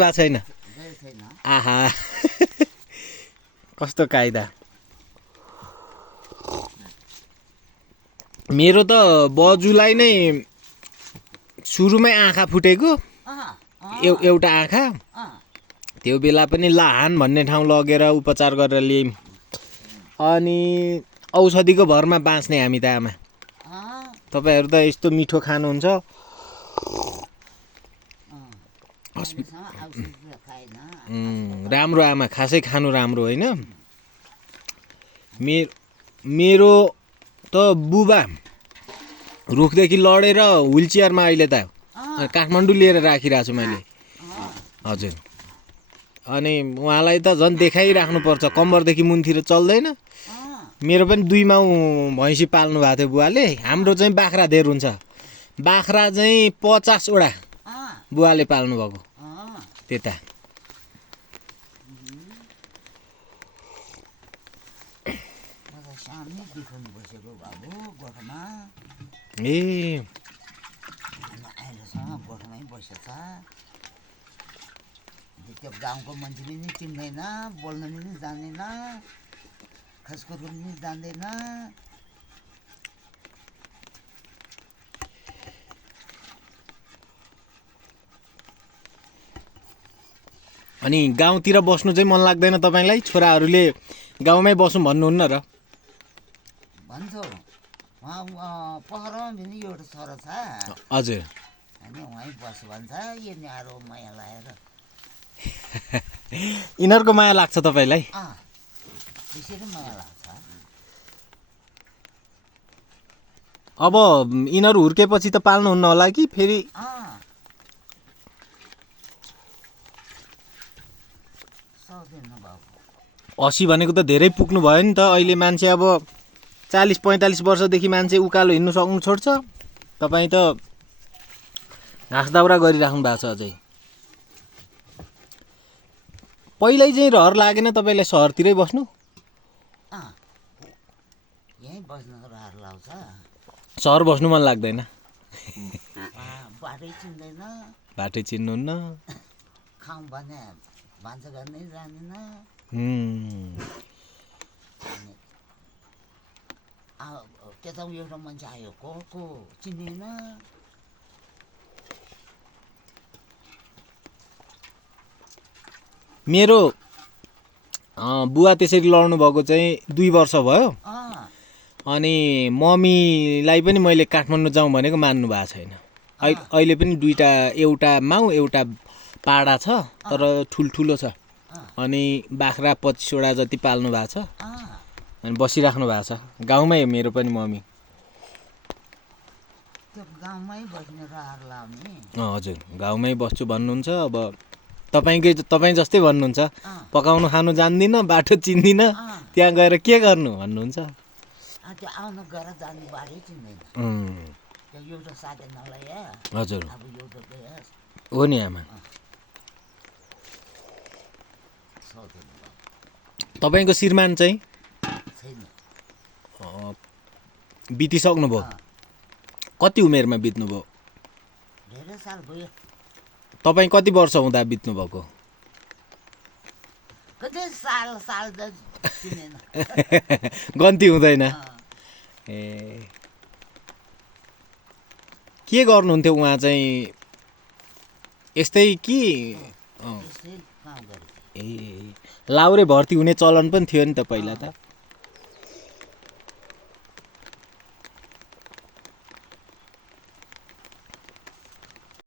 भएको छैन आहा कस्तो कायदा मेरो त बजुलाई नै सुरुमै आँखा फुटेको एउटा आँखा त्यो बेला पनि लाहान भन्ने ठाउँ लगेर उपचार गरेर ल्यायौँ अनि औषधिको भरमा बाँच्ने हामी त आमा तपाईहरु त यस्तो मिठो खानुहुन्छ राम्रो आमा खासै खानु राम्रो होइन मेरो त बुबा रुखदेखि लडेर व्हिलचेयरमा अहिले त काठमाडौँ लिएर राखिरहेको छु मैले हजुर अनि उहाँलाई त झन् देखाइराख्नुपर्छ कम्मरदेखि मुनतिर चल्दैन मेरो पनि 2 माउ भैँसी पाल्नु भएको थियो बुवाले हाम्रो चाहिँ बाख्रा धेर हुन्छ बाख्रा चाहिँ 50 वटा बुवाले पाल्नु भएको त्यता ए त्यो गाउँको मान्छेले नि चिन्दैन बोल्न पनि जान्दैन खसखस पनि जान्दैन अनि गाउँतिर बस्नु चाहिँ मन लाग्दैन तपाईलाई छोराहरूले गाउँमै बसौँ भन्नुहुन्न र भन्छ पहरमा पनि एउटा छोरा छ हजुर अनि वहीँ बस भन्छ यो न्यारो माया लाएर यिनीहरूको माया लाग्छ तपाईलाई त्यसरी माया लाग्छ अब यिनीहरू हुर्केपछि त पाल्नुहुन्न होला कि फेरि 80 भनेको त धेरै पुग्नु भयो नि त अहिले मान्छे अब 40-45 वर्षदेखि मान्छे उकालो हिँड्नु सक्नु छोड्छ तपाई त घाँस दाउरा गरिराख्नु भएको छ अझै पहिल्यै चाहिँ रहर लागेन तपाईलाई शहरतिरै बस्नु यही बस्न रहर लाग्छ शहर बस्नु मन लाग्दैन बाटै चिन्दैन बाटै चिन्नुहुन्न खाउँ भने भान्सा गर्नै जान्दैन त्यता एउटा मान्छे आयो को चिन्दैन मेरो बुवा त्यसरी लड्नु भएको चाहिँ 2 वर्ष भयो अनि मम्मीलाई पनि मैले काठमाडौँ जाउँ भनेको मान्नु भएको छैन अहिले पनि 2टा एउटा माउ एउटा पाडा छ तर ठुलठुलो छ अनि बाख्रा 25 वटा जति पाल्नु भएको छ अनि बसिराख्नु भएको छ गाउँमै हो मेरो पनि मम्मी गाउँमै बस्ने रहर लाग्ने हजुर गाउँमै बस्छु भन्नुहुन्छ अब तपाईँ जस्तै भन्नुहुन्छ पकाउनु खानु जान्दिन बाटो चिन्दिन त्यहाँ गएर के गर्नु भन्नुहुन्छ त्यो आउनु गएर जानु बाटै चिन्दैन त्यो एउटा साथी नलाए हजुर अब एउटा गएस हो नि आमा तपाईको श्रीमान चाहिँ छैन बितिसक्नुभयो कति उमेरमा बित्नुभयो धेरै साल भयो तपाईँ कति वर्ष हुँदा बित्नु भएको कति साल त चिनेन गन्ती हुँदैन ए के गर्नुहुन्थ्यो उहाँ चाहिँ यस्तै कि ए लाउरे भर्ती हुने चलन पनि थियो नि त पहिला त